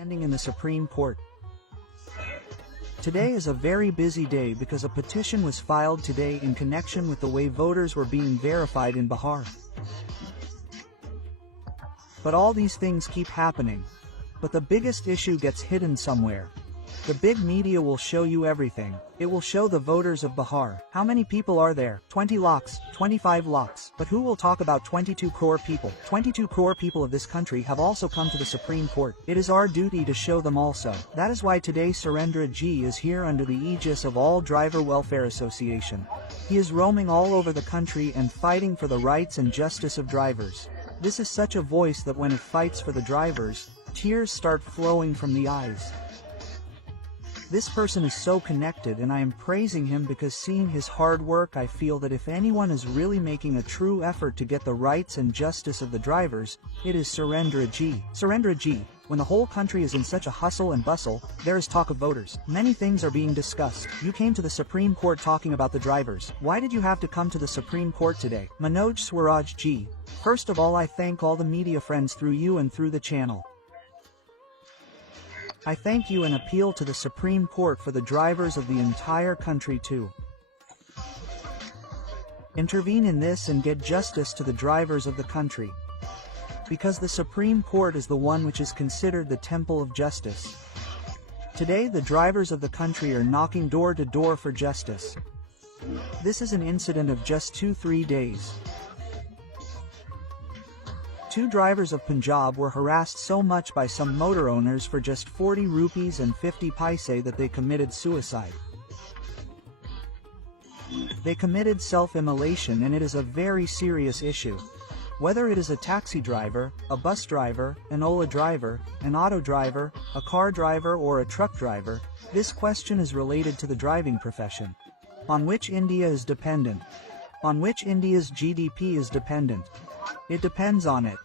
Standing in the Supreme Court. Today is a very busy day because a petition was filed today in connection with the way voters were being verified in Bihar. But all these things keep happening. But the biggest issue gets hidden somewhere. The big media will show you everything. It will show the voters of Bihar. How many people are there? 20 lakhs, 25 lakhs. But who will talk about 22 crore people? 22 crore people of this country have also come to the Supreme Court. It is our duty to show them also. That is why today Surendra Ji is here under the aegis of All Driver Welfare Association. He is roaming all over the country and fighting for the rights and justice of drivers. This is such a voice that when it fights for the drivers, tears start flowing from the eyes. This person is so connected and I am praising him because seeing his hard work I feel that if anyone is really making a true effort to get the rights and justice of the drivers, it is Surendra Ji. Surendra Ji, when the whole country is in such a hustle and bustle, there is talk of voters. Many things are being discussed. You came to the Supreme Court talking about the drivers. Why did you have to come to the Supreme Court today? Manoj Swaraj Ji, first of all I thank all the media friends through you and through the channel. I thank you and appeal to the Supreme Court for the drivers of the entire country too. Intervene in this and get justice to the drivers of the country. Because the Supreme Court is the one which is considered the temple of justice. Today the drivers of the country are knocking door to door for justice. This is an incident of just 2-3 days. 2 drivers of Punjab were harassed so much by some motor owners for just 40 rupees and 50 paise that they committed suicide. They committed self-immolation and it is a very serious issue. Whether it is a taxi driver, a bus driver, an Ola driver, an auto driver, a car driver or a truck driver, this question is related to the driving profession. On which India is dependent. On which India's GDP is dependent. It depends on it.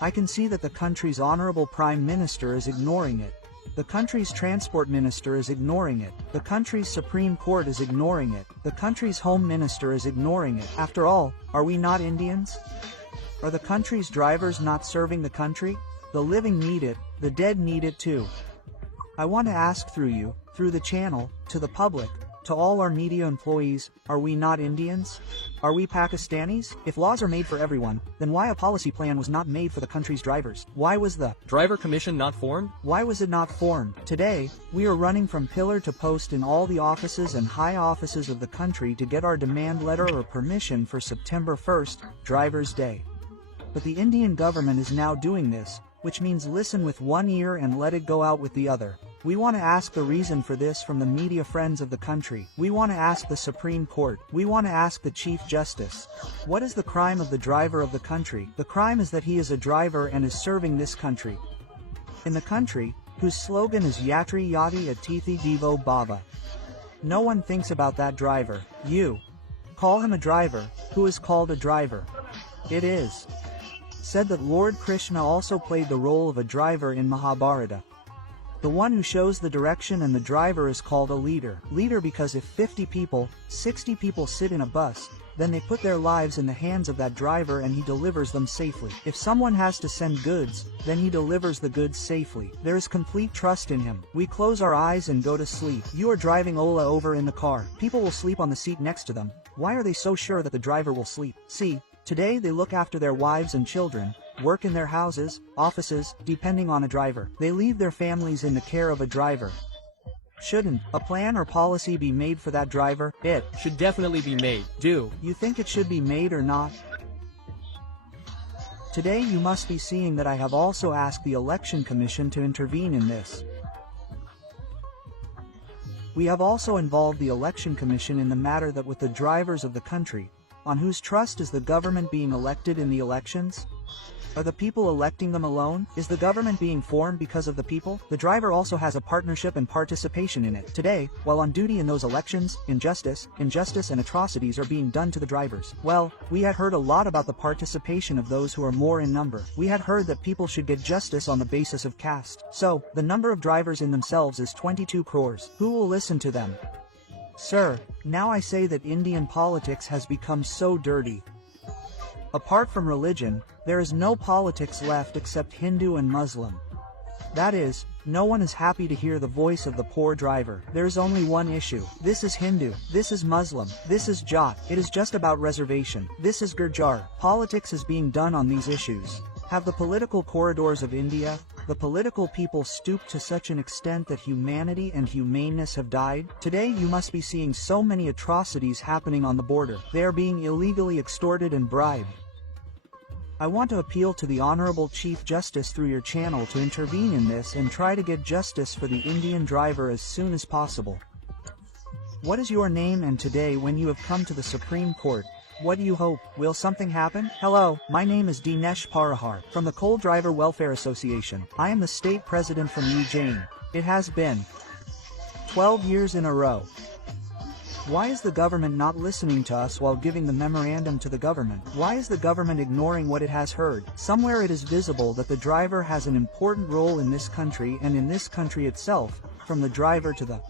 I can see that the country's honorable Prime Minister is ignoring it. The country's Transport Minister is ignoring it. The country's Supreme Court is ignoring it. The country's Home Minister is ignoring it. After all, are we not Indians? Are the country's drivers not serving the country? The living need it, the dead need it too. I want to ask through you, through the channel, to the public, to all our media employees, are we not Indians? Are we Pakistanis? If laws are made for everyone, then why a policy plan was not made for the country's drivers? Why was the Driver Commission not formed? Why was it not formed? Today, we are running from pillar to post in all the offices and high offices of the country to get our demand letter or permission for September 1st, Drivers' Day. But the Indian government is now doing this, which means listen with one ear and let it go out with the other. We want to ask the reason for this from the media friends of the country. We want to ask the Supreme Court. We want to ask the Chief Justice. What is the crime of the driver of the country? The crime is that he is a driver and is serving this country. In the country, whose slogan is Yatri Yati Atithi Devo Bhava. No one thinks about that driver. You call him a driver, who is called a driver. It is said that Lord Krishna also played the role of a driver in Mahabharata. The one who shows the direction and the driver is called a leader. Leader because if 50 people, 60 people sit in a bus, then they put their lives in the hands of that driver and he delivers them safely. If someone has to send goods, then he delivers the goods safely. There is complete trust in him. We close our eyes and go to sleep. You are driving Ola over in the car. People will sleep on the seat next to them. Why are they so sure that the driver will sleep? See, today they look after their wives and children, work in their houses, offices, depending on a driver. They leave their families in the care of a driver. Shouldn't a plan or policy be made for that driver? It should definitely be made. Do you think it should be made or not? Today you must be seeing that I have also asked the Election Commission to intervene in this. We have also involved the Election Commission in the matter that with the drivers of the country, on whose trust is the government being elected in the elections? Are the people electing them alone? Is the government being formed because of the people? The driver also has a partnership and participation in it. Today, while on duty in those elections, injustice and atrocities are being done to the drivers. Well, we had heard a lot about the participation of those who are more in number. We had heard that people should get justice on the basis of caste. So, the number of drivers in themselves is 22 crores. Who will listen to them? Sir, now I say that Indian politics has become so dirty. Apart from religion, there is no politics left except Hindu and Muslim. That is, no one is happy to hear the voice of the poor driver. There's only one issue. This is Hindu. This is Muslim. This is Jat. It is just about reservation. This is Gurjar. Politics is being done on these issues. Have the political corridors of India, the political people stooped to such an extent that humanity and humaneness have died? Today you must be seeing so many atrocities happening on the border. They are being illegally extorted and bribed. I want to appeal to the Honorable Chief Justice through your channel to intervene in this and try to get justice for the Indian driver as soon as possible. What is your name, and today when you have come to the Supreme Court, what do you hope? Will something happen? Hello, my name is Dinesh Parahar, from the Coal Driver Welfare Association. I am the state president from Ujjain. It has been 12 years in a row. Why is the government not listening to us while giving the memorandum to the government? Why is the government ignoring what it has heard? Somewhere it is visible that the driver has an important role in this country and in this country itself, from the driver to the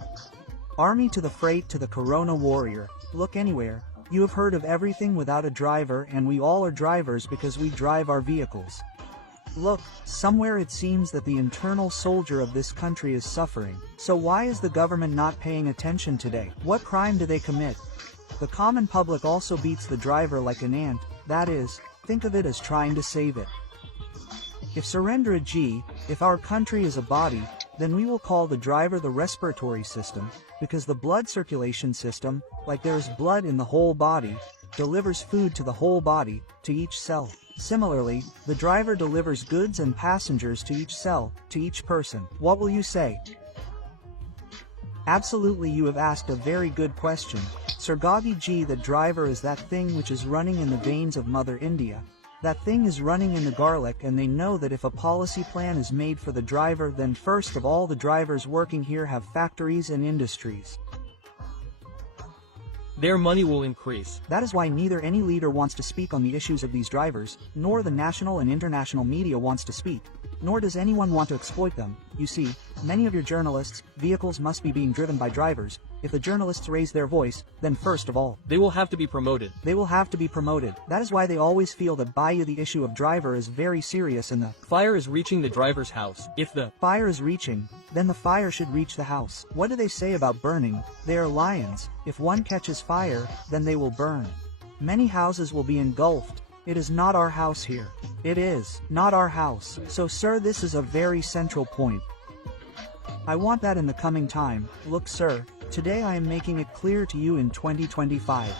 army to the freight to the corona warrior. Look anywhere. You have heard of everything without a driver, and we all are drivers because we drive our vehicles. Look, somewhere it seems that the internal soldier of this country is suffering. So why is the government not paying attention today? What crime do they commit? The common public also beats the driver like an ant, that is, think of it as trying to save it. If Surendra Ji, if our country is a body, then we will call the driver the respiratory system, because the blood circulation system, like there is blood in the whole body, delivers food to the whole body, to each cell. Similarly, the driver delivers goods and passengers to each cell, to each person. What will you say? Absolutely, you have asked a very good question. Sargagi Ji, the driver is that thing which is running in the veins of Mother India. That thing is running in the garlic, and they know that if a policy plan is made for the driver, then first of all the drivers working here have factories and industries. Their money will increase. That is why neither any leader wants to speak on the issues of these drivers, nor the national and international media wants to speak, nor does anyone want to exploit them. You see, many of your journalists' vehicles must be being driven by drivers. If the journalists raise their voice, then first of all, they will have to be promoted. They will have to be promoted. That is why they always feel that the issue of driver is very serious, and the fire is reaching the driver's house. If the fire is reaching, then the fire should reach the house. What do they say about burning? They are lions. If one catches fire, then they will burn. Many houses will be engulfed. It is not our house here. It is not our house. So sir, this is a very central point. I want that in the coming time. Look sir, today I am making it clear to you in 2025.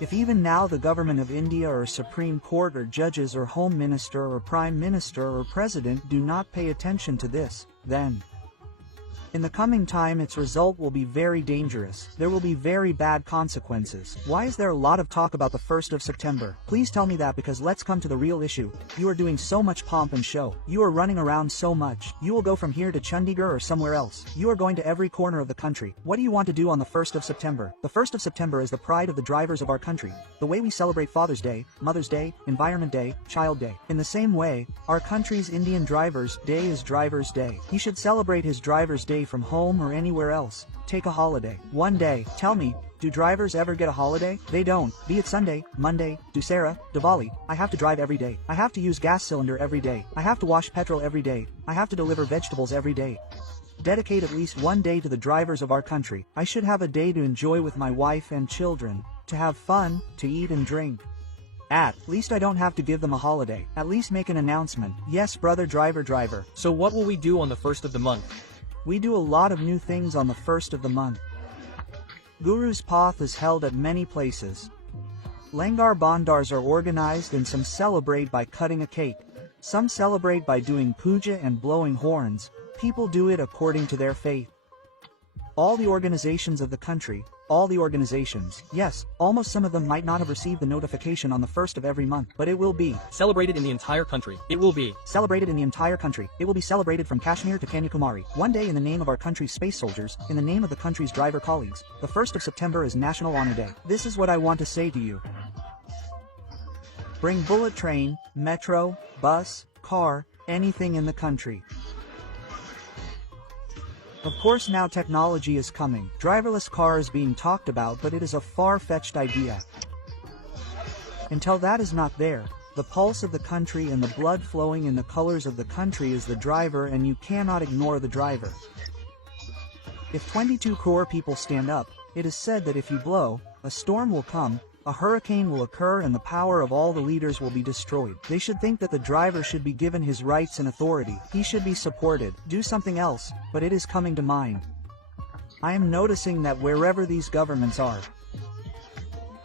If even now the government of India or Supreme Court or judges or Home Minister or Prime Minister or President do not pay attention to this, then in the coming time its result will be very dangerous. There will be very bad consequences. Why is there a lot of talk about the 1st of September? Please tell me that, because let's come to the real issue. You are doing so much pomp and show. You are running around so much. You will go from here to Chandigarh or somewhere else. You are going to every corner of the country. What do you want to do on the 1st of September? The 1st of September is the pride of the drivers of our country. The way we celebrate Father's Day, Mother's Day, Environment Day, Child Day. In the same way, our country's Indian Drivers' Day is Driver's Day. He should celebrate his Driver's Day from home or anywhere else. Take a holiday. One day. Tell me, do drivers ever get a holiday? They don't. Be it Sunday, Monday, Dussehra, Diwali. I have to drive every day. I have to use gas cylinder every day. I have to wash petrol every day. I have to deliver vegetables every day. Dedicate at least one day to the drivers of our country. I should have a day to enjoy with my wife and children, to have fun, to eat and drink. At least I don't have to give them a holiday. At least make an announcement. Yes, brother driver. So what will we do on the 1st of the month? We do a lot of new things on the 1st of the month. Guru's Path is held at many places. Langar Bandars are organized, and some celebrate by cutting a cake. Some celebrate by doing puja and blowing horns. People do it according to their faith. All the organizations of the country, all the organizations, yes, almost some of them might not have received the notification on the 1st of every month, but it will be celebrated in the entire country. It will be celebrated in the entire country. It will be celebrated from Kashmir to Kanyakumari. One day in the name of our country's space soldiers, in the name of the country's driver colleagues. The 1st of September is National Honor Day. This is what I want to say to you. Bring bullet train, metro, bus, car, anything in the country. Of course now technology is coming. Driverless car is being talked about, but it is a far-fetched idea. Until that is not there, The pulse of the country and the blood flowing in the colors of the country is the driver, and you cannot ignore the driver. If 22 crore people stand up, it is said that if you blow, a storm will come, a hurricane will occur, and the power of all the leaders will be destroyed. They should think that the driver should be given his rights and authority. He should be supported. Do something else, but it is coming to mind. I am noticing that wherever these governments are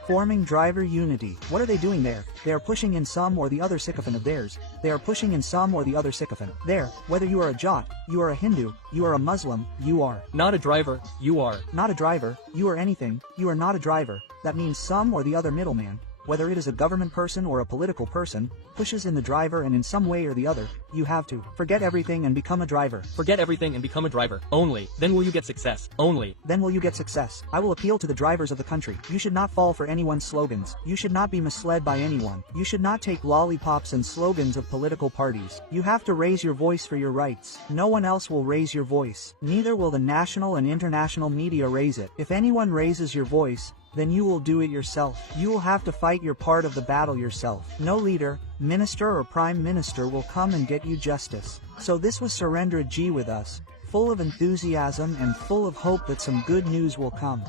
forming driver unity, what are they doing there? They are pushing in some or the other sycophant of theirs. They are pushing in some or the other sycophant. There, whether you are a Jat, you are a Hindu, you are a Muslim, you are Not a driver, you are. not a driver, you are anything, you are not a driver. That means some or the other middleman, whether it is a government person or a political person, pushes in the driver, and in some way or the other, you have to forget everything and become a driver. Forget everything and become a driver. Only then will you get success. Only Then will you get success. I will appeal to the drivers of the country. You should not fall for anyone's slogans. You should not be misled by anyone. You should not take lollipops and slogans of political parties. You have to raise your voice for your rights. No one else will raise your voice. Neither will the national and international media raise it. If anyone raises your voice, then you will do it yourself. You will have to fight your part of the battle yourself. No leader, minister or prime minister will come and get you justice. So this was Surendra Ji with us, full of enthusiasm and full of hope that some good news will come.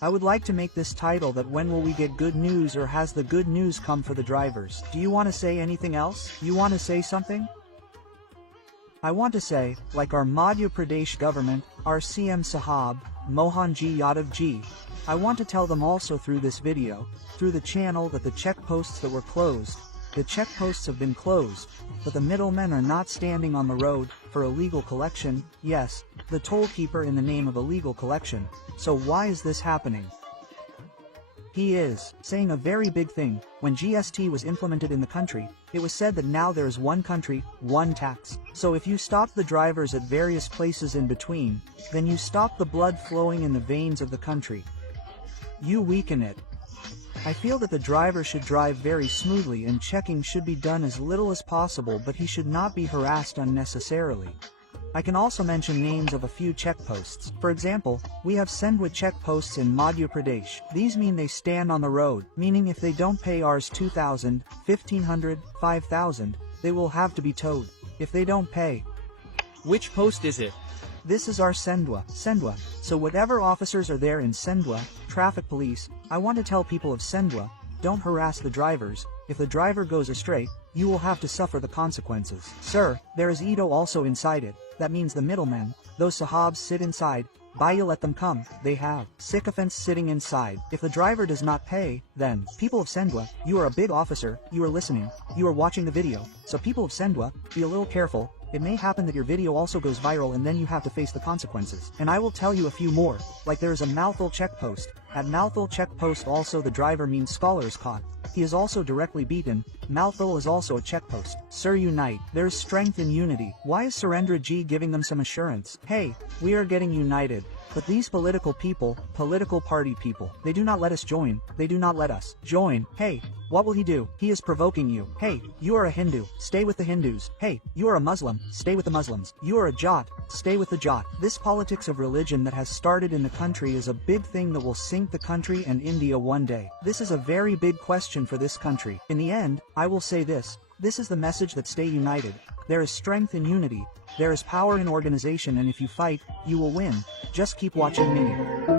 I would like to make this title that when will we get good news, or has the good news come for the drivers? Do you want to say anything else? You want to say something? I want to say, like our Madhya Pradesh government, our CM Sahab, Mohanji Yadav Ji, I want to tell them also through this video, through the channel, that the checkposts that were closed, the checkposts have been closed, but the middlemen are not standing on the road for illegal collection. Yes, the toll keeper in the name of illegal collection. So why is this happening? He is saying a very big thing. When GST was implemented in the country, it was said that now there is one country, one tax. So if you stop the drivers at various places in between, then you stop the blood flowing in the veins of the country. You weaken it. I feel that the driver should drive very smoothly, and checking should be done as little as possible, but he should not be harassed unnecessarily. I can also mention names of a few checkposts. For example, we have Sendwa checkposts in Madhya Pradesh. These mean they stand on the road, meaning if they don't pay Rs 2,000, 1,500, 5,000, they will have to be towed. If they don't pay. Which post is it? This is our Sendwa. So whatever officers are there in Sendwa, traffic police, I want to tell people of Sendwa, don't harass the drivers. If the driver goes astray, you will have to suffer the consequences. Sir, there is Edo also inside it. That means the middlemen, those sahabs sit inside. Baya let them come, they have sycophants sitting inside. If the driver does not pay, then, people of Sendwa, you are a big officer, you are listening, you are watching the video, so people of Sendwa, be a little careful. It may happen that your video also goes viral, and then you have to face the consequences. And I will tell you a few more, like there is a Malthul checkpost. At Malthul checkpost also the driver means scholar is caught. He is also directly beaten. Malthul is also a checkpost. Sir, unite. There is strength in unity. Why is Surendra Ji giving them some assurance? Hey, we are getting united. But these political people, political party people, they do not let us join. They do not let us join. Hey, what will he do? He is provoking you. Hey, you are a Hindu. Stay with the Hindus. Hey, you are a Muslim. Stay with the Muslims. You are a Jat. Stay with the Jat. This politics of religion that has started in the country is a big thing that will sink the country and India one day. This is a very big question for this country. In the end, I will say this. This is the message that stay united. There is strength in unity. There is power in organization, and if you fight, you will win. Just keep watching me.